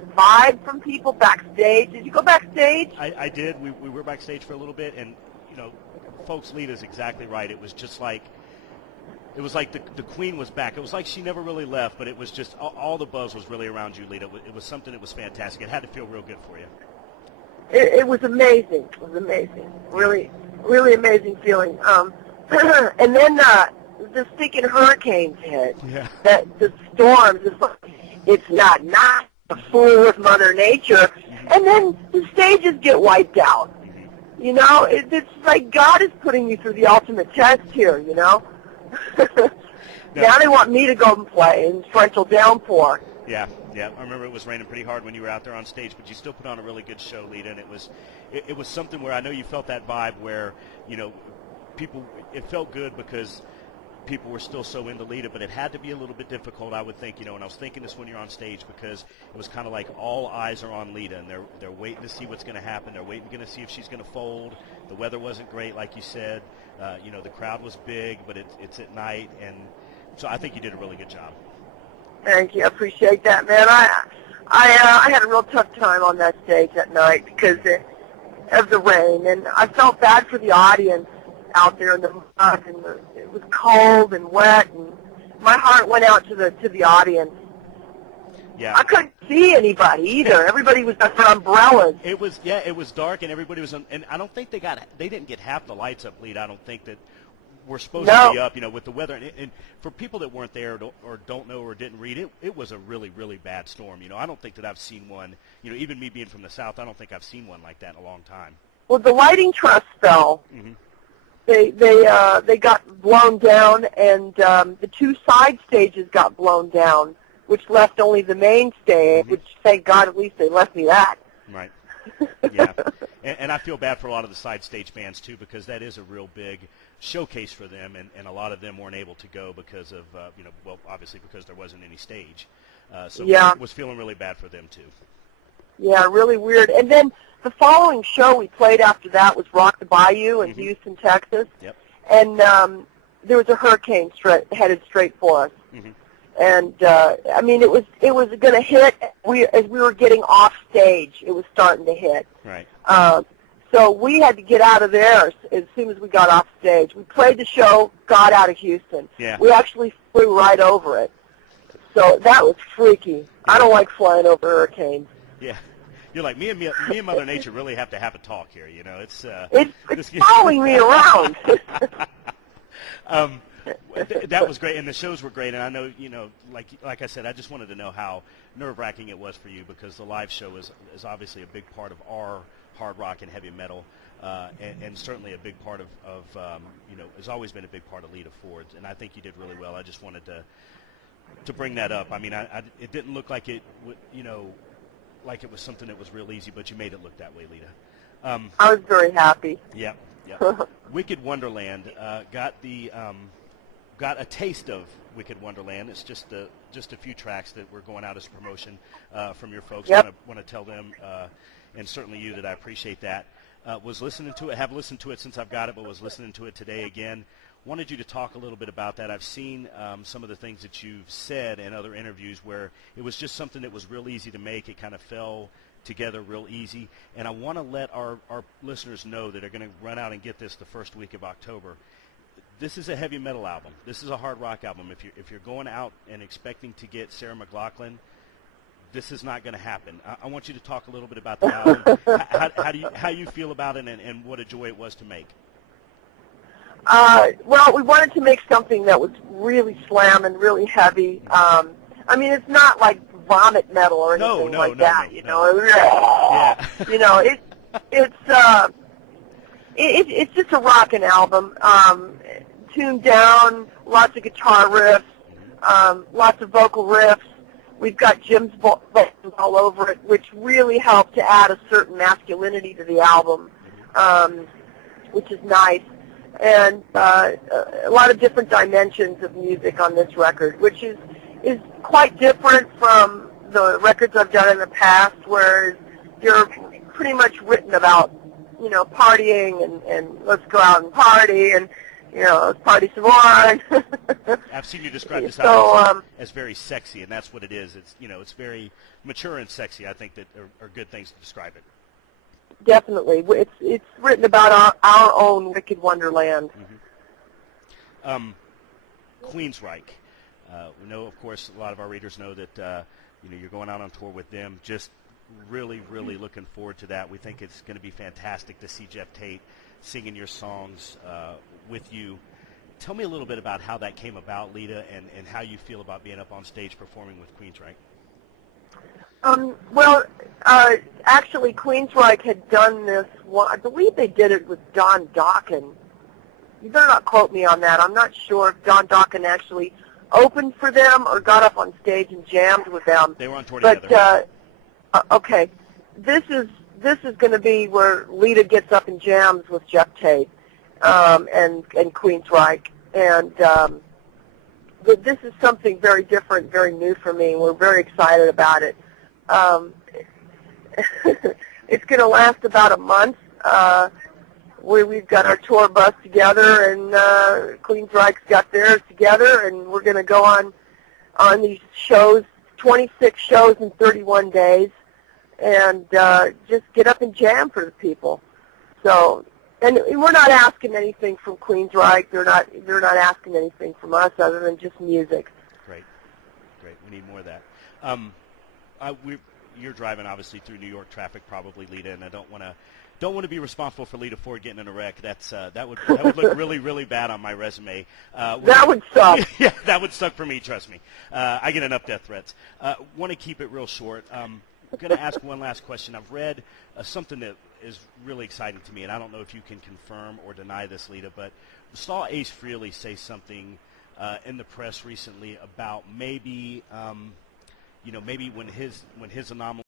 vibe from people backstage. Did you go backstage? I did. We were backstage for a little bit, and, you know, folks, Lita's exactly right. It was just like, it was like the queen was back. It was like she never really left, but it was just, all the buzz was really around you, Lita. It was something that was fantastic. It had to feel real good for you. It was amazing. It was amazing. Really, really amazing feeling. And then the stinking hurricanes hit. Yeah. The storms. It's not a fool with Mother Nature. And then the stages get wiped out. You know, it's like God is putting you through the ultimate test here, you know. Now they want me to go and play in torrential downpour. Yeah. I remember it was raining pretty hard when you were out there on stage, but you still put on a really good show, Lita, and it was something where I know you felt that vibe where, you know, it felt good because people were still so into Lita, but it had to be a little bit difficult, I would think, you know, and I was thinking this when you're on stage because it was kind of like all eyes are on Lita, and they're waiting to see what's going to happen. They're waiting to see if she's going to fold. The weather wasn't great, like you said. You know, the crowd was big, but it's at night, and so I think you did a really good job. Thank you. I appreciate that, man. I had a real tough time on that stage that night because of the rain, and I felt bad for the audience out there in the mud, and it was cold and wet, and my heart went out to the audience. Yeah. I couldn't see anybody either. Everybody was under umbrellas. It was dark, and everybody was on, and I don't think they didn't get half the lights up, Lita. I don't think that we're supposed to be up, you know, with the weather. And for people that weren't there or don't know or didn't read it, it was a really, really bad storm. You know, I don't think that I've seen one, you know, even me being from the South, I don't think I've seen one like that in a long time. Well, the lighting truss fell. Mm-hmm. They got blown down, and the two side stages got blown down, which left only the main stage, which, thank God, at least they left me that. Right. Yeah. And I feel bad for a lot of the side stage bands, too, because that is a real big showcase for them, and a lot of them weren't able to go because of, you know, well, obviously because there wasn't any stage. So I was feeling really bad for them, too. Yeah, really weird. And then the following show we played after that was Rock the Bayou in Houston, Texas. Yep. And there was a hurricane headed straight for us. Mm-hmm. And I mean, it was going to hit. As we were getting off stage, it was starting to hit. Right. So we had to get out of there as soon as we got off stage. We played the show, got out of Houston. Yeah. We actually flew right over it. So that was freaky. Yeah. I don't like flying over hurricanes. Yeah. You're like, me and Mother Nature really have to have a talk here, you know. It's following me around. That was great, and the shows were great, and I know, you know, like I said, I just wanted to know how nerve-wracking it was for you because the live show is obviously a big part of our hard rock and heavy metal, and certainly a big part of you know, has always been a big part of Lita Ford's, and I think you did really well. I just wanted to bring that up. I mean, it didn't look like it, you know, like it was something that was real easy, but you made it look that way, Lita. I was very happy. Yeah. Wicked Wonderland got a taste of Wicked Wonderland. It's just a few tracks that were going out as a promotion from your folks. Yep. Want to tell them, and certainly you, that I appreciate that. Was listening to it, have listened to it since I've got it, but was listening to it today again. Wanted you to talk a little bit about that. I've seen some of the things that you've said in other interviews where it was just something that was real easy to make. It kind of fell together real easy. And I want to let our listeners know that are going to run out and get this the first week of October. This is a heavy metal album. This is a hard rock album. If you're going out and expecting to get Sarah McLachlan, this is not going to happen. I want you to talk a little bit about the album. How you feel about it, and what a joy it was to make. Well, we wanted to make something that was really slamming, really heavy. I mean, it's not like vomit metal or anything that. You know, yeah. You know, it's just a rockin' album. Tuned down, lots of guitar riffs, lots of vocal riffs. We've got Jim's vocals all over it, which really helped to add a certain masculinity to the album, which is nice. And a lot of different dimensions of music on this record, which is quite different from the records I've done in the past, where you're pretty much written about, you know, partying and let's go out and party. And Let's party some more. I've seen you describe this So, album as very sexy, and that's what it is. It's it's very mature and sexy. I think that are good things to describe it. Definitely. It's written about our own Wicked Wonderland. Queensryche. We know, of course, a lot of our readers know that you're going out on tour with them. Just really, really looking forward to that. We think it's going to be fantastic to see Jeff Tate singing your songs with you. Tell me a little bit about how that came about, Lita, and how you feel about being up on stage performing with Queensryche. Actually, Queensryche had done this. I believe they did it with Don Dokken. You better not quote me on that. I'm not sure if Don Dokken actually opened for them or got up on stage and jammed with them. They were on tour together. Okay, this is going to be where Lita gets up and jams with Jeff Tate and Queensryche, and this is something very different, very new for me. We're very excited about it. It's going to last about a month. We've got our tour bus together, and Queensryche's got theirs together, and we're going to go on these shows, 26 shows in 31 days, and just get up and jam for the people. So, and we're not asking anything from Queensryche. They're not asking anything from us other than just music. Great. We need more of that. You're driving obviously through New York traffic, probably, Lita, and I don't want to be responsible for Lita Ford getting in a wreck. That would look really, really bad on my resume. That would suck. Yeah, that would suck for me. Trust me. I get enough death threats. Want to keep it real short. I'm going to ask one last question. I've read something that is really exciting to me, and I don't know if you can confirm or deny this, Lita, but I saw Ace Frehley say something in the press recently about maybe when his anomaly